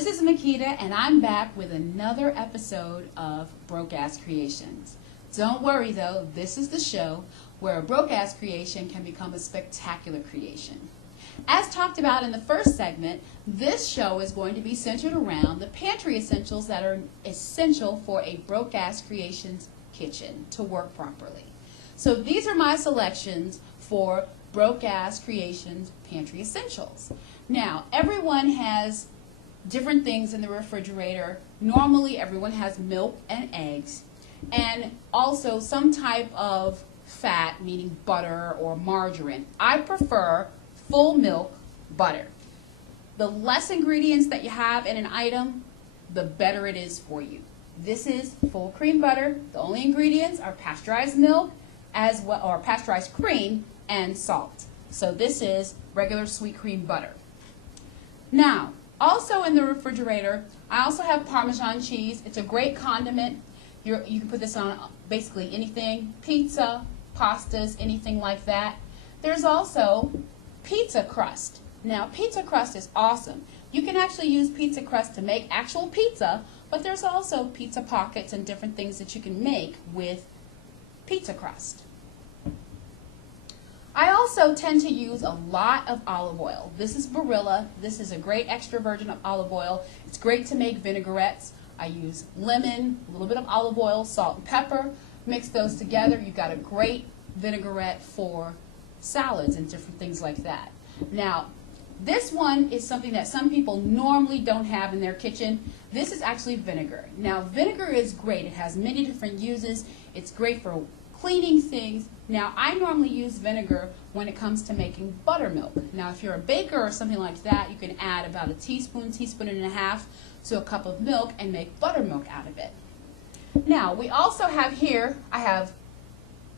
This is Makeda, and I'm back with another episode of Broke Ass Creations. Don't worry though, this is the show where a broke ass creation can become a spectacular creation. As talked about in the first segment, this show is going to be centered around the pantry essentials that are essential for a broke ass creations kitchen to work properly. So these are my selections for broke ass creations pantry essentials. Now, everyone has different things in the refrigerator. Normally everyone has milk and eggs, and also some type of fat, meaning butter or margarine. I prefer full milk butter. The less ingredients that you have in an item, the better it is for you. This is full cream butter. The only ingredients are pasteurized milk as well, or pasteurized cream and salt. So this is regular sweet cream butter. Now, also in the refrigerator, I also have Parmesan cheese. It's a great condiment. You can put this on basically anything, pizza, pastas, anything like that. There's also pizza crust. Now, pizza crust is awesome. You can actually use pizza crust to make actual pizza, but there's also pizza pockets and different things that you can make with pizza crust. I also tend to use a lot of olive oil. This is Barilla. This is a great extra virgin of olive oil. It's great to make vinaigrettes. I use lemon, a little bit of olive oil, salt and pepper. Mix those together. You've got a great vinaigrette for salads and different things like that. Now, this one is something that some people normally don't have in their kitchen. This is actually vinegar. Now, vinegar is great. It has many different uses. It's great for cleaning things. Now, I normally use vinegar when it comes to making buttermilk. Now, if you're a baker or something like that, you can add about a teaspoon and a half to a cup of milk and make buttermilk out of it. Now, we also have here, I have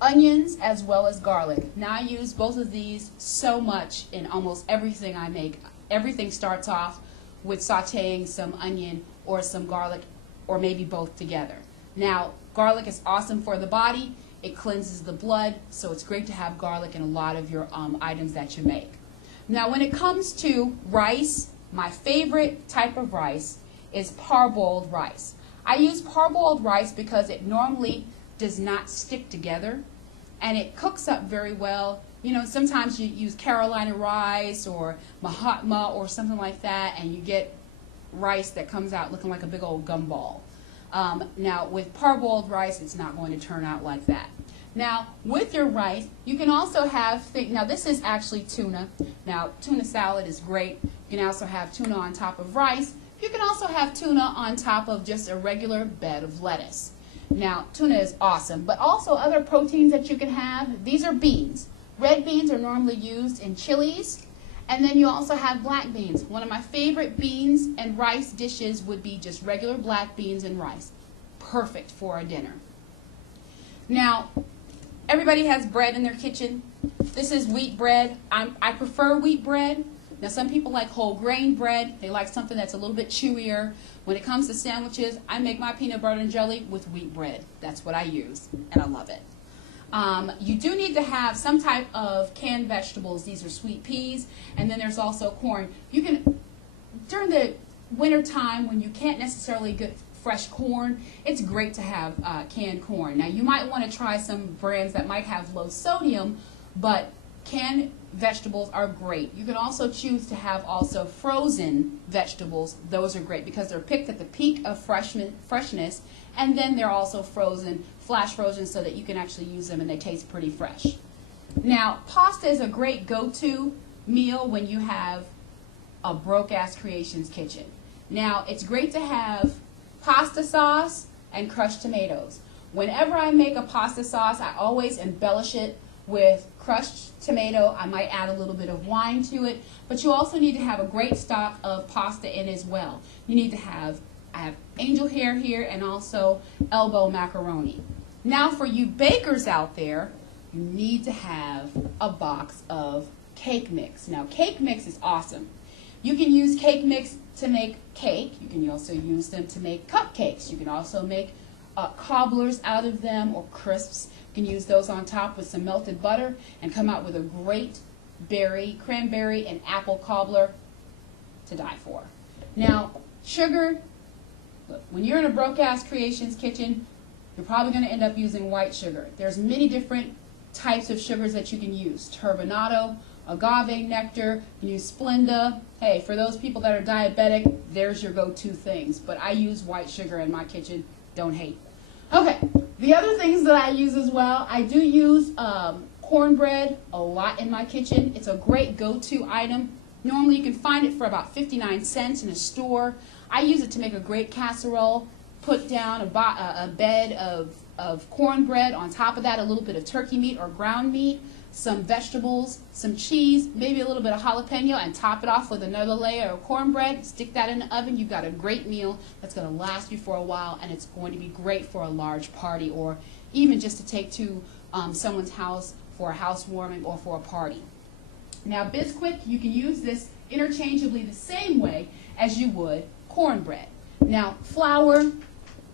onions as well as garlic. Now, I use both of these so much in almost everything I make. Everything starts off with sauteing some onion or some garlic, or maybe both together. Now, garlic is awesome for the body. It cleanses the blood, so it's great to have garlic in a lot of your items that you make. Now, when it comes to rice, my favorite type of rice is parboiled rice. I use parboiled rice because it normally does not stick together, and it cooks up very well. You know, sometimes you use Carolina rice or Mahatma or something like that, and you get rice that comes out looking like a big old gumball. Now, with parboiled rice, it's not going to turn out like that. Now, with your rice, you can also have, now this is actually tuna. Now, tuna salad is great. You can also have tuna on top of rice. You can also have tuna on top of just a regular bed of lettuce. Now, tuna is awesome, but also other proteins that you can have. These are beans. Red beans are normally used in chilies. And then you also have black beans. One of my favorite beans and rice dishes would be just regular black beans and rice. Perfect for a dinner. Now, everybody has bread in their kitchen. This is wheat bread. I prefer wheat bread. Now, some people like whole grain bread. They like something that's a little bit chewier. When it comes to sandwiches, I make my peanut butter and jelly with wheat bread. That's what I use, and I love it. You do need to have some type of canned vegetables. These are sweet peas, and then there's also corn. You can, during the winter time when you can't necessarily get fresh corn, it's great to have canned corn. Now, you might want to try some brands that might have low sodium, but canned vegetables are great. You can also choose to have also frozen vegetables. Those are great because they're picked at the peak of freshness, and then they're also frozen, flash frozen, so that you can actually use them and they taste pretty fresh. Now, pasta is a great go-to meal when you have a broke-ass creations kitchen. Now, it's great to have pasta sauce and crushed tomatoes. Whenever I make a pasta sauce, I always embellish it with crushed tomato. I might add a little bit of wine to it, but you also need to have a great stock of pasta in as well. You need to have, I have angel hair here and also elbow macaroni. Now, for you bakers out there, you need to have a box of cake mix. Now, cake mix is awesome. You can use cake mix to make cake. You can also use them to make cupcakes. You can also make cobblers out of them, or crisps. You can use those on top with some melted butter and come out with a great cranberry and apple cobbler to die for. Now, Sugar, look, when you're in a broke-ass creations kitchen, you're probably going to end up using white sugar. There's many different types of sugars that you can use. Turbinado, agave nectar, you can use Splenda. Hey, for those people that are diabetic, there's your go-to things. But I use white sugar in my kitchen. Don't hate. Okay, the other things that I use as well, I do use cornbread a lot in my kitchen. It's a great go-to item. Normally you can find it for about 59 cents in a store. I use it to make a great casserole. Put down a bed of cornbread. On top of that, a little bit of turkey meat or ground meat, some vegetables, some cheese, maybe a little bit of jalapeno, and top it off with another layer of cornbread. Stick that in the oven. You've got a great meal that's going to last you for a while, and it's going to be great for a large party or even just to take to someone's house for a housewarming or for a party. Now, Bisquick, you can use this interchangeably the same way as you would cornbread. Now, flour,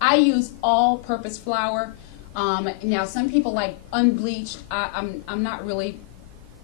I use all-purpose flour. Now, some people like unbleached. I'm not really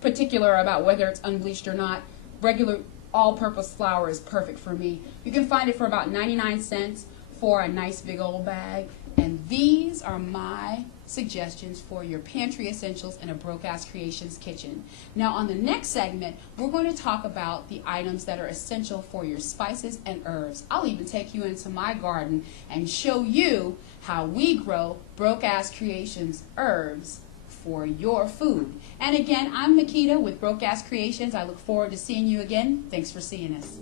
particular about whether it's unbleached or not. Regular all-purpose flour is perfect for me. You can find it for about 99 cents for a nice big old bag. And these are my suggestions for your pantry essentials in a broke-ass creations kitchen. Now, on the next segment, we're going to talk about the items that are essential for your spices and herbs. I'll even take you into my garden and show you how we grow broke-ass creations herbs for your food. And again, I'm Makeda with Broke Ass Creations. I look forward to seeing you again. Thanks for seeing us.